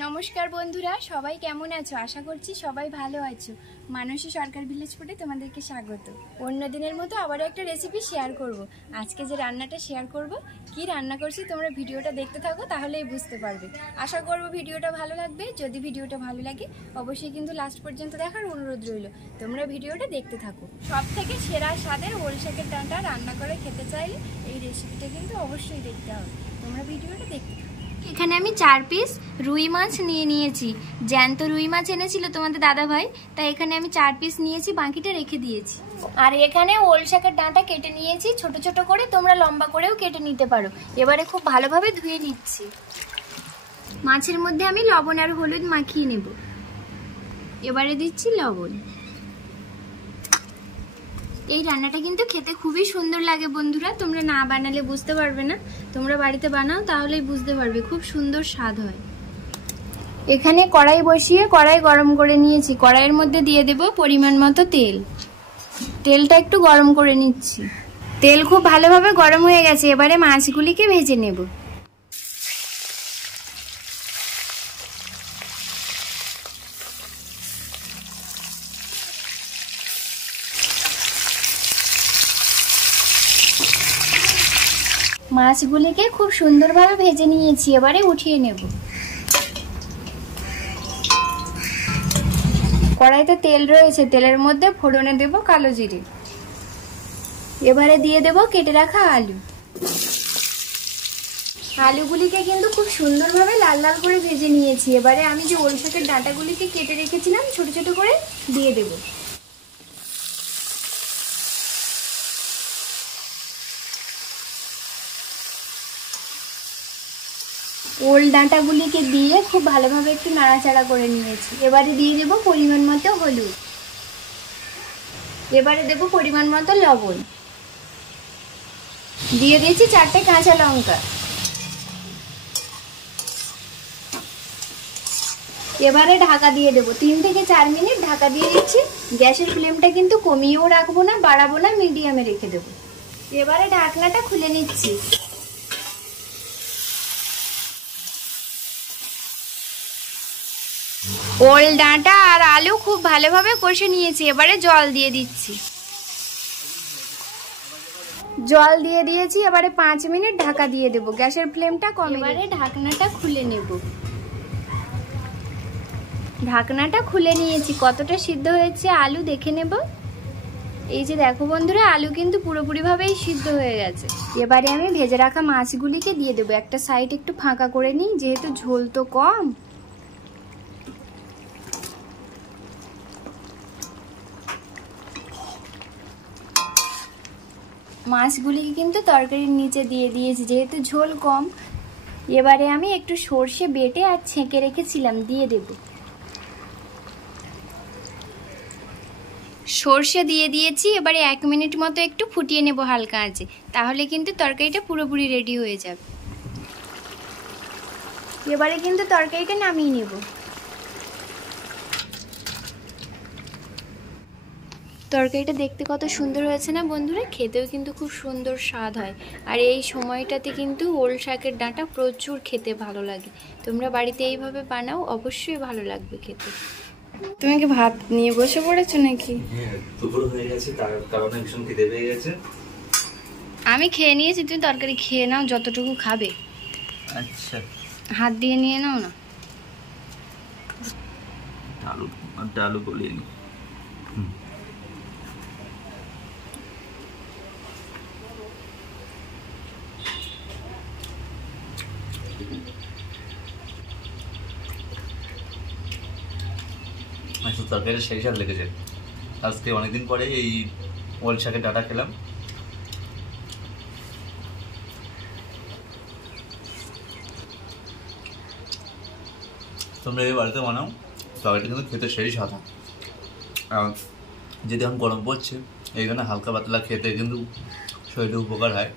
নমস্কার বন্ধুরা, সবাই কেমন আছো? আশা করছি সবাই ভালো আছো। মানসী সরকার ভিলেজ ফুডে তোমাদেরকে স্বাগত। অন্য দিনের মতো আবারও একটা রেসিপি শেয়ার করব। আজকে যে রান্নাটা শেয়ার করব, কি রান্না করছি তোমরা ভিডিওটা দেখতে থাকো, তাহলেই বুঝতে পারবে। আশা করব ভিডিওটা ভালো লাগবে। যদি ভিডিওটা ভালো লাগে অবশ্যই কিন্তু লাস্ট পর্যন্ত দেখার অনুরোধ রইল। তোমরা ভিডিওটা দেখতে থাকো। সব থেকে সেরা স্বাদের ওল শাকের ডাঁটা রান্না করে খেতে চাইলে এই রেসিপিটা কিন্তু অবশ্যই দেখতে হবে। তোমরা ভিডিওটা দেখতে থাকো। এখানে আমি 4 পিস রুই মাছ নিয়েছি। জ্যান্ত রুই মাছ এনেছিল তোমাদের দাদা ভাই, তাই এখানে আমি 4 পিস নিয়েছি, বাকিটা রেখে দিয়েছি। আর এখানে ওল শাকের ডাঁটা কেটে নিয়েছি ছোট ছোট করে, তোমরা লম্বা করেও কেটে নিতে পারো। এবারে খুব ভালোভাবে ধুয়ে নিচ্ছি। মাছের মধ্যে আমি লবণ আর হলুদ মাখিয়ে নেব। এবারে দিচ্ছি লবণ। এই রান্নাটা কিন্তু খেতে খুবই সুন্দর লাগে বন্ধুরা, তোমরা না বানালে বুঝতে পারবে না। তোমরা বাড়িতে বানাও তাহলেই বুঝতে পারবে, খুব সুন্দর স্বাদ হয়। এখানে কড়াই বসিয়ে কড়াই গরম করে নিয়েছি। কড়াইয়ের মধ্যে দিয়ে দেব পরিমাণ মতো তেল। তেলটা একটু গরম করে নিচ্ছি। তেল খুব ভালোভাবে গরম হয়ে গেছে। এবারে মাছগুলিকে ভেজে নেব। মাছগুলিকে খুব সুন্দরভাবে ভেজে নিয়েছি, এবারে উঠিয়ে নেব। কড়াইতে তেল রয়েছে, তেলের মধ্যে ফোড়নে দেব কালো জিরে। এবারে দিয়ে দেব কেটে রাখা আলু। আলুগুলিকে কিন্তু খুব সুন্দরভাবে লাল লাল করে ভেজে নিয়েছি। এবারে আমি যে ওল শাকের ডাঁটাগুলিকে কেটে রেখেছিলাম ছোট ছোট করে দিয়ে দেব। ওল ডাঁটাগুলিকে দিয়ে খুব ভালোভাবে একটু নাড়াচাড়া করে নিয়েছি। এবারে দিয়ে দেব পরিমাণ মতো হলুদ। এবারে দেব পরিমাণ মতো লবণ। দিয়ে দিয়েছি 4টে কাঁচা লঙ্কা। এবারে ঢাকা দিয়ে দেব। 3 থেকে 4 মিনিট ঢাকা দিয়ে দিচ্ছি। গ্যাসের ফ্লেমটা কিন্তু কমিয়েও রাখবো না, বাড়াবো না, মিডিয়ামে রেখে দেব। এবারে ঢাকনাটা খুলে নিচ্ছি। ওল ডাঁটা আর আলু খুব ভালোভাবে কষে নিয়েছি। এবারে জল দিয়ে দিচ্ছি। জল দিয়ে দিয়েছি। এবারে 5 মিনিট ঢাকা দিয়ে দেব। গ্যাসের ফ্লেমটা কমে। এবারে ঢাকনাটা খুলে নেব। ঢাকনাটা খুলে নিয়েছি। কতটা সিদ্ধ হয়েছে আলু দেখে নেব। এই যে দেখো বন্ধুরা, আলু কিন্তু পুরোপুরিভাবেই সিদ্ধ হয়ে গেছে। এবারে আমি ভেজে রাখা মাছগুলিকে দিয়ে দেবো। একটা সাইড একটু ফাঁকা করে নিই, যেহেতু ঝোল তো কম। মাছগুলিকে কিন্তু তরকারির নিচে দিয়ে দিয়েছি, যেহেতু ঝোল কম। এবারে আমি একটু সর্ষে বেটে আর ছেঁকে রেখেছিলাম দিয়ে দেব। সর্ষে দিয়ে দিয়েছি। এবারে 1 মিনিট মতো একটু ফুটিয়ে নেব হালকা আঁচে, তাহলে কিন্তু তরকারিটা পুরোপুরি রেডি হয়ে যাবে। এবারে কিন্তু তরকারিটা নামিয়ে নেব। তরকারিটা দেখতে কত সুন্দর হয়েছে না বন্ধুরা, খেতেও কিন্তু খুব সুন্দর স্বাদ হয়। আর এই সময়টাতে কিন্তু ওল শাকের ডাঁটা প্রচুর খেতে ভালো লাগে। তোমরা বাড়িতে এইভাবে বানাও, অবশ্যই ভালো লাগবে খেতে। তুমি কি ভাত নিয়ে বসে পড়েছো নাকি? হ্যাঁ, দুপুর হয়ে গেছে, তার কারণে ভীষণ খিদে পেয়ে গেছে। আমি খেয়ে নিয়েছি, তুমি তরকারি খেয়ে নাও যতটুকু খাবে। আচ্ছা, হাত দিয়ে নিয়ে নাও না। ডালু বলিনি। আচ্ছা, তরকারিটা সেই স্বাদ লেগেছে। আজকে অনেকদিন পরে এই ওল শাকের ডাঁটা খেলাম। তোমরা এই বাড়িতে বানাও, তরকারিটা কিন্তু খেতে সেই স্বাদ হয়। যদি এখন গরম পড়ছে, এই জন্য হালকা পাতলা খেতে কিন্তু শরীরে উপকার হয়।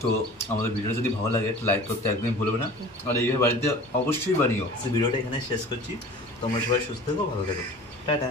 তো আমাদের ভিডিওটা যদি ভালো লাগে লাইক করতে একদমই ভুলবে না। আর এইভাবে বাড়িতে অবশ্যই বানিও। ভিডিওটা এখানে শেষ করছি। তোমরা সবাই সুস্থ থেকো, ভালো থেকো, টাটা।